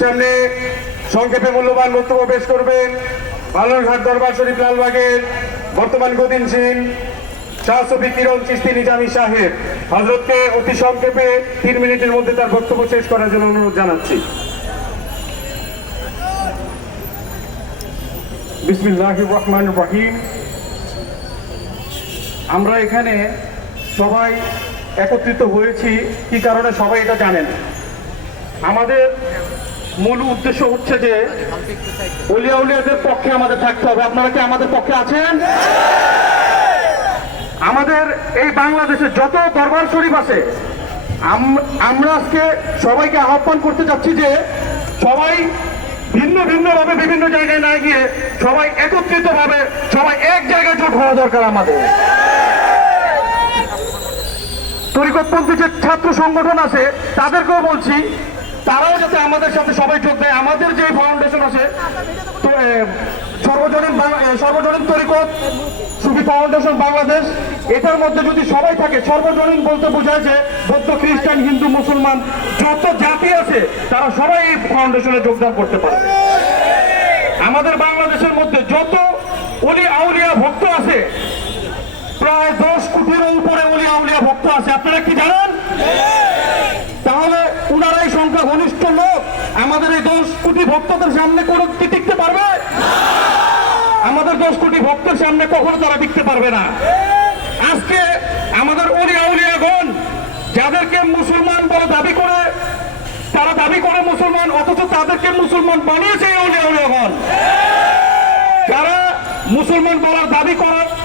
সামনে সংক্ষেপে মূল্যবান বক্তব্য পেশ করবেন বালুরঘাট দরবার শরীফ লালবাগের বর্তমান গদিনশীল শাহ সফি কিরণ চিশতি নিজামী সাহেব। হযরতকে অতি সংক্ষেপে 3 মিনিটের মধ্যে তার বক্তব্য শেষ করার জন্য অনুরোধ জানাচ্ছি। বিসমিল্লাহির রহমানির রহিম। আমরা এখানে সবাই একত্রিত হয়েছি কি কারণে সবাই এটা জানেন। আমাদের মূল উদ্দেশ্য হচ্ছে যে ওলিয়া উলিয়াদের পক্ষে আমাদের থাকতে হবে। আপনারা কি আমাদের পক্ষে আছেন? আমাদের এই বাংলাদেশে যত দরবার শরীফ আছে আমরা আজকে সবাইকে আহ্বান করতে চাচ্ছি যে সবাই ভিন্ন ভিন্নভাবে বিভিন্ন জায়গায় না গিয়ে সবাই একত্রিতভাবে সবাই এক জায়গায় জোট হওয়া দরকার। আমাদের তরিকতপন্থী যে ছাত্র সংগঠন আছে তাদেরকেও বলছি তারাও যাতে আমাদের সাথে সবাই যোগ দেয়। আমাদের যে ফাউন্ডেশন আছে সর্বজনীন তরিকত সুফি ফাউন্ডেশন বাংলাদেশ, এটার মধ্যে যদি সবাই থাকে, সর্বজনীন বলতে বোঝায় যে বৌদ্ধ খ্রিস্টান হিন্দু মুসলমান যত জাতি আছে তারা সবাই এই ফাউন্ডেশনে যোগদান করতে পারে। আমাদের বাংলাদেশের মধ্যে যত ওলি আউলিয়া ভক্ত আছে প্রায় 10 কোটির উপরে ওলি আউলিয়া ভক্ত আছে। আপনারা কি জানেন? তাহলে উনারাই সংখ্যা ঘনিষ্ঠ লোক আমাদের এই 10 কোটি ভক্তদের সামনে কোনো কি টিকতে পারবে? আমাদের 10 কোটি ভক্তের সামনে কখনো তারা টিকতে পারবে না। আজকে আমাদের ওলি আউলিয়াগণ যাদেরকে মুসলমান বলে দাবি করে, তারা দাবি করে মুসলমান, অথচ তাদেরকে মুসলমান বানিয়েছে এই ওলি আউলিয়াগণ। যারা মুসলমান বলার দাবি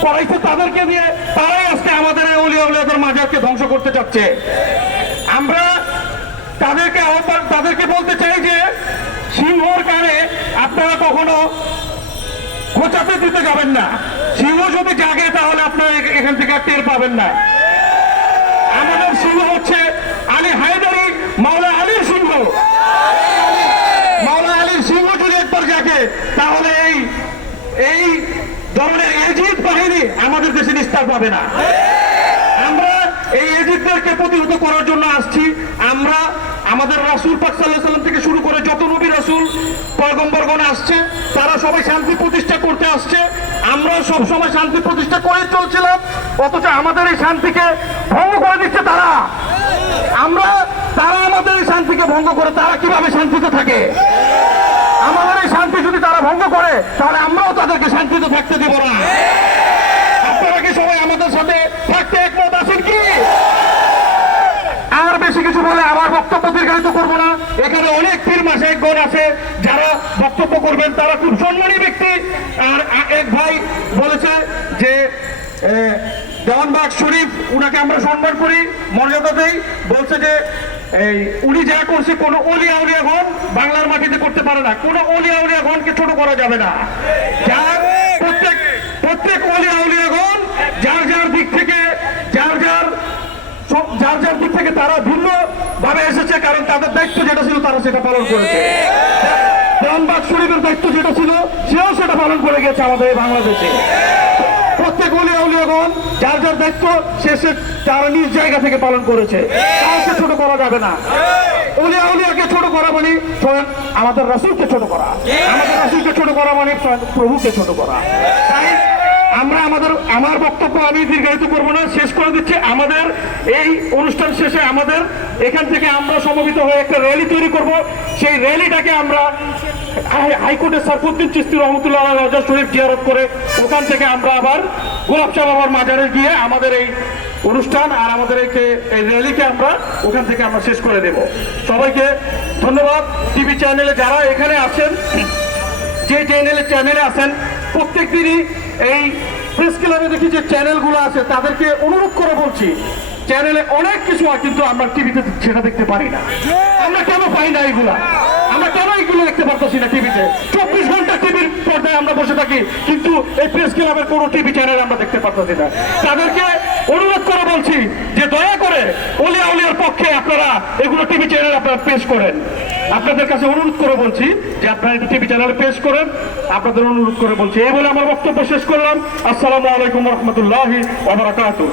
করাইছে তাদেরকে দিয়ে তারাই আজকে আমাদের এই ওলি আউলিয়াদের মাজারকে ধ্বংস করতে চাচ্ছে। আমরা তাদেরকে বলতে চাই যে সিংহর কানে আপনারা কখনো খোঁচাতে দিতে যাবেন না। সিংহ যদি জাগে তাহলে আপনারা এখান থেকে টের পাবেন না। আমাদের সিংহ হচ্ছে আলী হায়দারি, মাওলা আলীর সিংহ। মাওলা আলীর সিংহ যদি একবার জাগে তাহলে এই ধরনের এজিদ বাহিনী আমাদের দেশে নিস্তার পাবে না। আমরা এই এজিদদেরকে প্রতিহত করার জন্য আসছি। আমরা আমাদের রাসূল পাক সাল্লাল্লাহু আলাইহি ওয়াসাল্লাম থেকে শুরু করে যত নবী রাসূল পয়গম্বরগণ আসছে তারা সবাই শান্তি প্রতিষ্ঠা করতে আসছে। আমরা সব সময় শান্তি প্রতিষ্ঠা করে চলছিলাম, অথচ আমাদের এই শান্তিকে ভঙ্গ করে দিচ্ছে তারা। তারা আমাদের এই শান্তিকে ভঙ্গ করে তারা কিভাবে শান্তিতে থাকে? আমাদের এই শান্তি যদি তারা ভঙ্গ করে তাহলে আমরাও তাদেরকে শান্তিতে থাকতে দেব না। আপনারা কি সবাই আমাদের সাথে থাকতে একমত আছেন কি? আর বেশি কিছু বলে আমার বক্তব্য দীর্ঘায়িত করবো না। এখানে অনেক পীর মাশায়েখগণ আছে যারা বক্তব্য করবেন, তারা খুব সম্মানী ব্যক্তি। আর এক ভাই বলেছে যে দেওয়ানবাগ শরীফ, উনাকে আমরা সম্মান করি, মর্যাদা দেই। বলছে যে উনি যা করছে কোনো ওলি আউলিয়াগণ বাংলার মাটিতে করতে পারে না। কোনো ওলি আউলিয়াগণকে ছোট করা যাবে না। প্রত্যেক ওলি আউলিয়াগণ যার যার দিক থেকে তারা ভিন্ন ভাবে এসেছে, কারণ তাদের দায়িত্ব যেটা ছিল তারা সেটা পালন করেছে। দেওয়ানবাগ শরীফের দায়িত্ব যেটা ছিল সেও সেটা পালন করে গেছে আমাদের বাংলাদেশে। প্রত্যেক ওলি আউলিয়াগণ যার যার দায়িত্ব শেষে তারা নিজ জায়গা থেকে পালন করেছে, কাউকে ছোট করা যাবে না। ওলি আউলিয়াকে ছোট করা মানে স্বয়ং আমাদের রাসূলকে ছোট করা, আমাদের রাসূলকে ছোট করা মানে স্বয়ং প্রভুকে ছোট করা। তাই আমার বক্তব্য আমি দীর্ঘায়িত করবো না, শেষ করে দিচ্ছি। আমাদের এই অনুষ্ঠান শেষে আমাদের এখান থেকে আমরা সমবেত হয়ে একটা র্যালি তৈরি করব। সেই র্যালিটাকে আমরা হাইকোর্টের সারফুদ্দিন চিশতি রহমতুল্লাহ আলাইহি রওজা শরীফ জিয়ারত করে ওখান থেকে আমরা আবার গোলাপ শাহ বাবার মাজারে গিয়ে আমাদের এই অনুষ্ঠান আর আমাদের এই র্যালিকে আমরা ওখান থেকে আমরা শেষ করে দেব। সবাইকে ধন্যবাদ। টিভি চ্যানেলে যারা এখানে আছেন, যে চ্যানেলে আছেন, প্রত্যেক দিনই এই প্রেস ক্লাবে দেখি যে চ্যানেলগুলো আছে তাদেরকে অনুরোধ করে বলছি, চ্যানেলে অনেক কিছু হয় কিন্তু আমরা টিভিতে সেটা দেখতে পারি না। আমরা কেন পাই না এইগুলা? আমরা কেন এইগুলো দেখতে পারতেছি না টিভিতে? 24 ঘন্টা টিভির পর্দায় আমরা বসে থাকি, কিন্তু এই প্রেস ক্লাবের কোনো টিভি চ্যানেল আমরা দেখতে পারতেছি না। তাদেরকে অনুরোধ করে বলছি যে দয়া করে ওলি আউলিয়ার পক্ষে আপনারা এগুলো টিভি চ্যানেল আপনারা পেশ করেন। আপনাদের কাছে অনুরোধ করে বলছি যে আপনারা এটা টিভি চ্যানেলে পেশ করেন, আপনাদের অনুরোধ করে বলছি। এই বলে আমার বক্তব্য শেষ করলাম। আসসালামু আলাইকুম ওয়া রাহমাতুল্লাহি ওয়া বারাকাতুহু।